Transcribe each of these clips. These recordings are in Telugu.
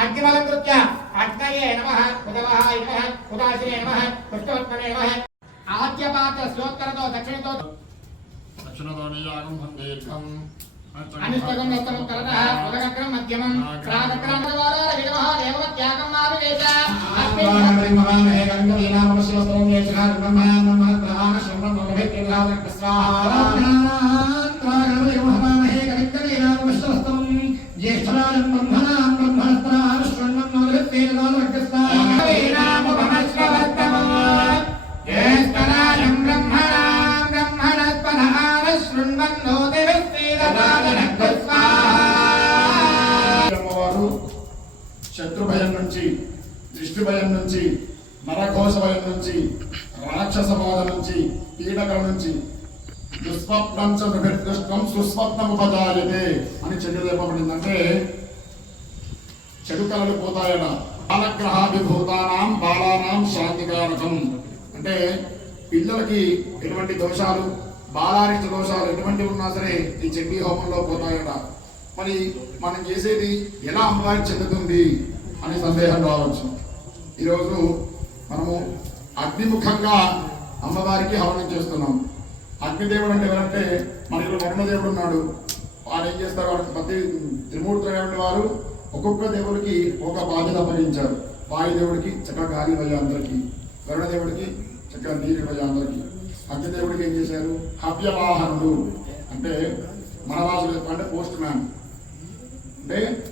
అగ్నిమలంకృత్య అగ్నయే నమ ఉదవాయ నమ ఉదాసినే నమ కృష్ణవత్మనే నమ. ఆద్యపాత్ర శ్లోత్తరతో దక్షిణతో. దక్షిణదోనీయాగం దీర్ఘం. అనిష్టకం నష్టం కలత ఉదగక్రం మధ్యమం. ప్రాగక్రం ద్వారా విడమహ దేవత్యాగం ఆవివేశ జ్యేష్ఠరాజం బ్రహ్మణాం బ్రహ్మణస్పరాం శృణ్వం జ్యేష్ఠరాజం బ్రహ్మణాం బ్రహ్మణస్పదాన శృణ్వన్నో అమ్మవారు శత్రు భయం నుంచి దృష్టి భయం నుంచి నరఘోష భయం నుంచి రాక్షస బాధ నుంచి పీడకల నుంచి దుస్వప్నం చ సుస్వప్నం ఉపజాయతే అని చెడు చెప్పబడిందంటే చెడు కళలు పోతాయట. బాలగ్రహాభిభూతానం బాలానాం శాంతికారకం. అంటే పిల్లలకి ఎటువంటి దోషాలు బాలారిష్ట దోషాలు ఎటువంటి ఉన్నా సరే ఈ చండీ హోమంలో పోతాయట. మరి మనం చేసేది ఎలా అమ్మవారికి చెందుతుంది అని సందేహం రావచ్చు. ఈరోజు మనము అగ్నిముఖంగా అమ్మవారికి హవనం చేస్తున్నాం. అగ్నిదేవుడు అంటే ఎవరంటే మనకి వరుణదేవుడు ఉన్నాడు. వారు ఏం చేస్తారు? ప్రతి త్రిమూర్తులైన వారు ఒక్కొక్క దేవుడికి ఒక బాధ్యత అప్పగించారు. వాయుదేవుడికి చక్కగా గాలి వయ్య అందరికీ. వరుణదేవుడికి చక్కగా నీరు వయ్య అందరికీ. అగ్నిదేవుడికి ఏం చేశారు? హవ్యవాహనుడు. అంటే మన భాషలో చెప్పాలంటే పోస్ట్ మ్యాన్. అంటే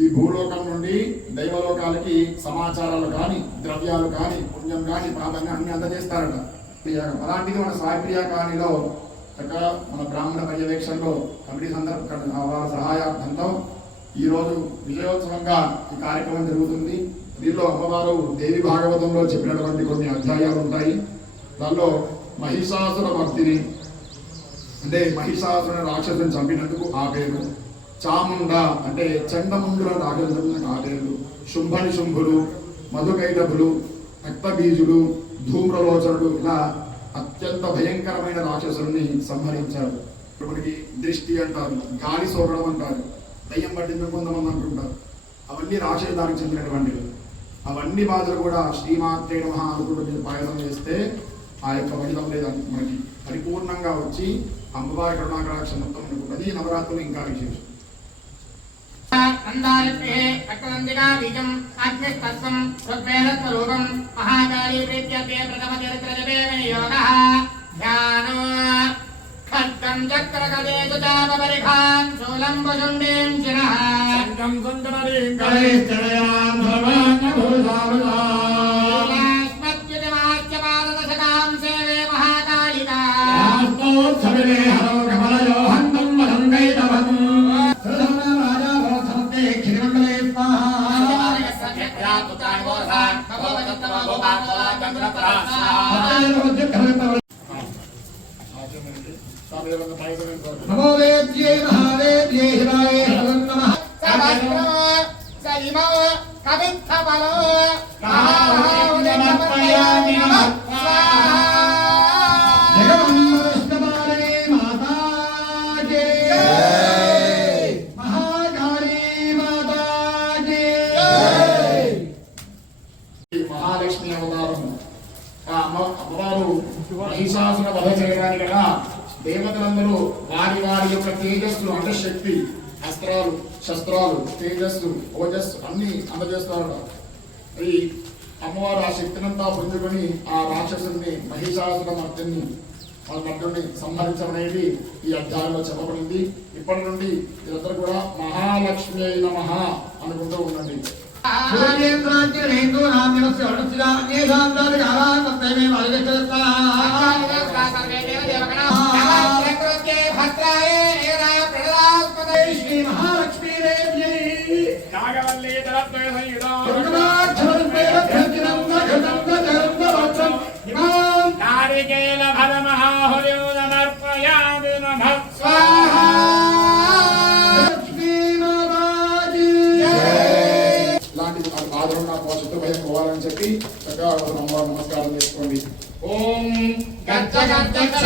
ఈ భూలోకం నుండి దైవలోకాలకి సమాచారాలు కానీ ద్రవ్యాలు కానీ పుణ్యం కానీ పాపం అన్ని అందజేస్తారట. క్రియాకం. అలాంటిది మన సాయక్రియ కానిలో చక్కగా మన బ్రాహ్మణ పర్యవేక్షణలో కమిటీ సందర్భ వాళ్ళ సహాయార్థంతో ఈరోజు విజయోత్సవంగా ఈ కార్యక్రమం జరుగుతుంది. దీనిలో అమ్మవారు దేవి భాగవతంలో చెప్పినటువంటి కొన్ని అధ్యాయాలు ఉంటాయి. దానిలో మహిషాసుర మర్తిని అంటే మహిషాసుర రాక్షసుని చంపినందుకు ఆ పేరు. చాముండ అంటే చండముండుల రాక్షసుని ఆ పేర్లు శుంభని శుంభులు మధుకైటభులు రక్తబీజుడు ధూమ్రలోచనుడు ఇలా అత్యంత భయంకరమైన రాక్షసుల్ని సంహరించారు ఇప్పుడు మనకి దృష్టి అంటారు గాలి సోకడం అంటారు దయ్యం పట్టిందని కొంతమంది అంటుంటారు. అవన్నీ రాక్షస దానికి చెందినటువంటివి. అవన్నీ బాధలు కూడా శ్రీమాత్రే నమః అనుకుంటూ మీరు పాయసం చేస్తే ఆ యొక్క ఫలితం లేదా మనకి పరిపూర్ణంగా వచ్చి అమ్మవారి కరుణాకరాక్ష మొత్తం అనుకుంటుంది. నవరాత్రులు ఇంకా విశేషం. నందాయత్రే రక్తనందిగా బీజం అగ్నిస్తత్వం ఋగ్వేదస్వరూపం మహాకాళీ ప్రీత్యర్థే ప్రథమ చరిత్ర జపే వినియోగः ధ్యానో ఖడ్గం చక్రగదేషు చాపరిఖాన్ శూలం వశుండీం చిరః సంగం సుందరీం కళేశ్చరయాం సర్వాణ్యభూషావృతా లీలాస్మద్యుతిమాచ్య పాదదశకాం సేవే మహాకాళికా మాతాజే మహాకాళీ మాతాజే ఈ మహాలక్ష్మి అవతారం ఆ అమ్మ అమ్మవారు మహిషాసుర వధ దేవతలందరూ వారి వారి యొక్క తేజస్సు అంటే శక్తి. అస్త్రాలు శస్త్రాలు తేజస్సు ఓజస్సు అన్ని అందజేస్తారు ఈ అమ్మవారు ఆ శక్తినంతా పొందుకొని ఆ రాక్షసుని మహిషాసుర మర్దిని వాళ్ళ మర్దుని సంహరించడం అనేది ఈ అధ్యాయంలో చెప్పబడింది. ఇప్పటి నుండి మీరందరూ కూడా మహాలక్ష్మి అయిన మహా అనుకుంటూ ఉండండి. సూర్యేంద్రాంజనేందు చక్కగా ఒక నమ్మకం నమస్కారం చేసుకోండి ఓం గచ్చ గచ్చ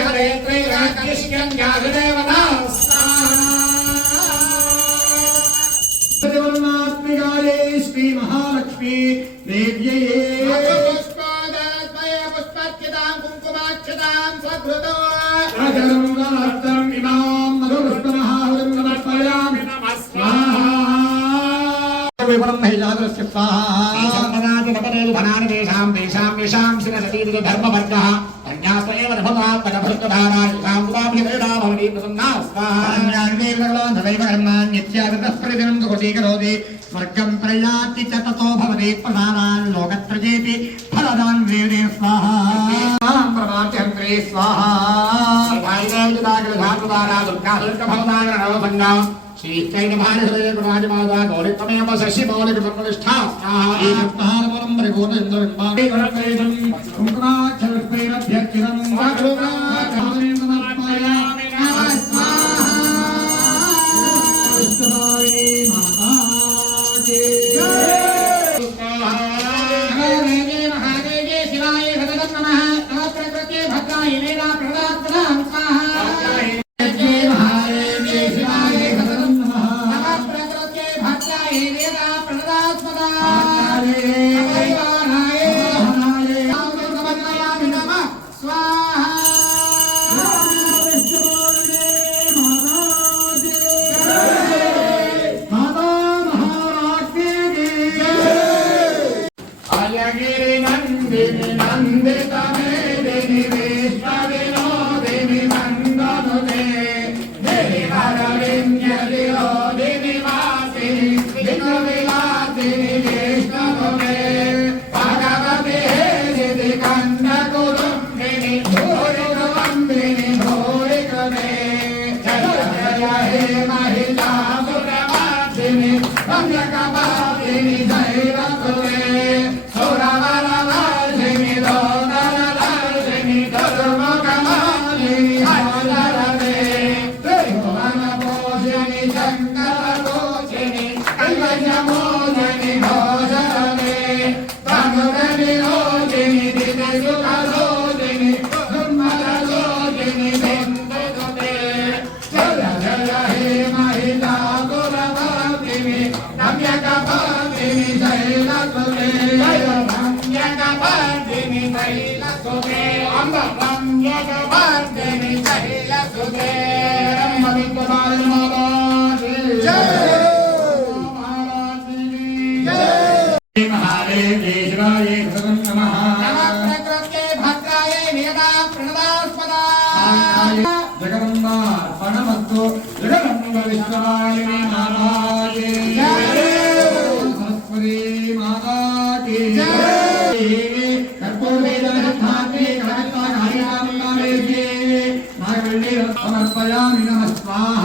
హరే త్రై రాకృష్ణం జాగదేవతా जगन्नात्मिकायै श्रीमहालक्ष्मी देव्यये पुष्पादात्मय पुष्पाक्षतां कुङ्कुमाक्षतां ధర్మవర్గ న్యాస ఏవ నభవాత్మక భృతధారాయ కాముదాభిరేడా భవనీ ప్రసన్నా స్వాహాన్యాన్వేర్వగలోన్ సదైవ కర్మాన్ నిత్యాగతః ప్రతిదినం సుఖసీకరోతి స్వర్గం ప్రయాతి చ తతో భవతి ప్రధానాన్ లోకత్రజేతి ఫలదాన్ వేదే స్వాహా ప్రమాత్యంత్రే స్వాహా దుర్గా దుర్గ భవదాగరణ సంజ్ఞా శ్రీచైనమానిషదయమాజమాదా గౌరిత్వమేవ శశి మౌలిక సంప్రతిష్టా స్నాహారపరం మృగోన ఇంద్రవింబాంకుమాచరణ प्रणदात्मदा వేదా ప్రణదాస్పదా జగదంబా పణమత్తు జగదంబ విశ్వరాయణి మాతాజే. సరస్వతి మాతాజే స్వాహ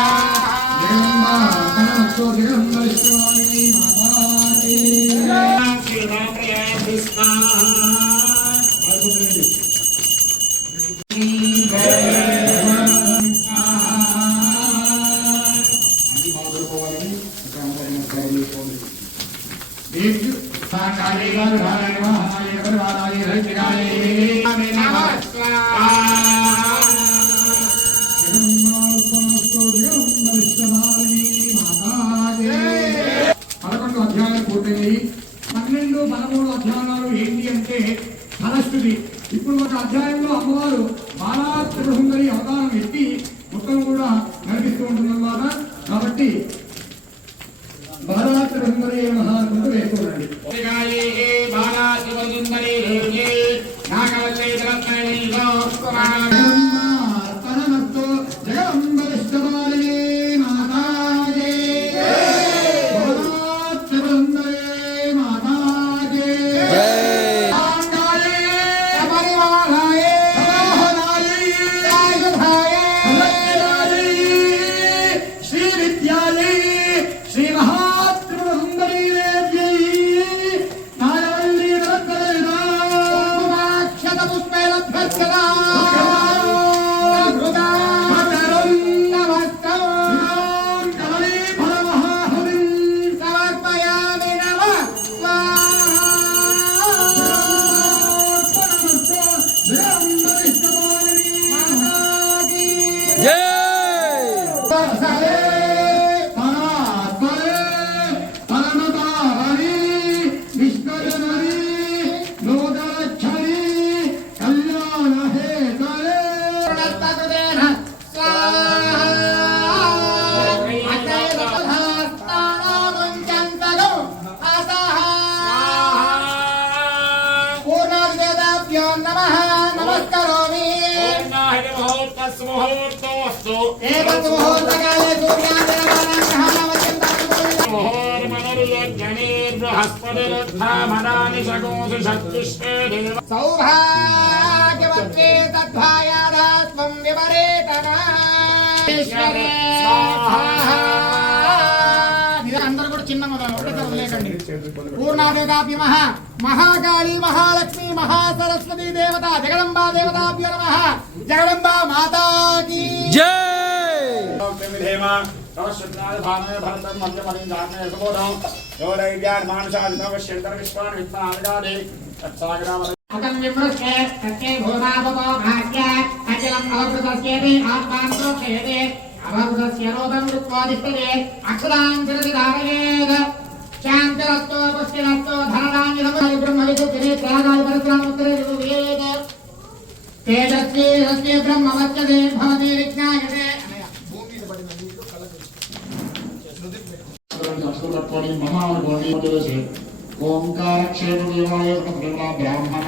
Thank you. బాలాత్ర విమరే మహానుడు వేసుకోండి Nazaré. వివరేతనా ఈశ్వరే స్వాహా. ఇది అందరూ కూడా చిన్న మొదలు ఒకటే వదిలేకండి పూర్ణాదేవతాభ్య మహ మహాకాళీ మహాలక్ష్మి మహాసరస్వతి దేవత జగదంబా దేవతాభ్య నమ. జగదంబా మాతాకి. విధేమ धीमा तवशुद्धाय भानय भरतं मध्यमणि जातने सुबोधं योदैव्यान् मानसादि तवश्यन्तर विश्वान् वित्तामिदादि तत्सागराम अतं विमृष्टे तत्ये भूनाभवो भाग्य अखिलं भवतुतस्येति आत्मान् प्रोक्षयते अभवतस्य रूपं कृत्वादिष्टते अक्षरां चिरति धारयेत् शान्तिरस्तो पुष्टिरस्तो धनराञ्जनमयि ब्रह्मविदु किरीत्रागादि परित्रामुत्तरे विवेद तेजस्वी रस्ये ब्रह्मवच्यते भवति विज्ञाय సంస్కృతత్వని మమ అనుకోండి తెలిసి ఓంకారక్షేమ దేవాయ బ్రహ్మ బ్రాహ్మణ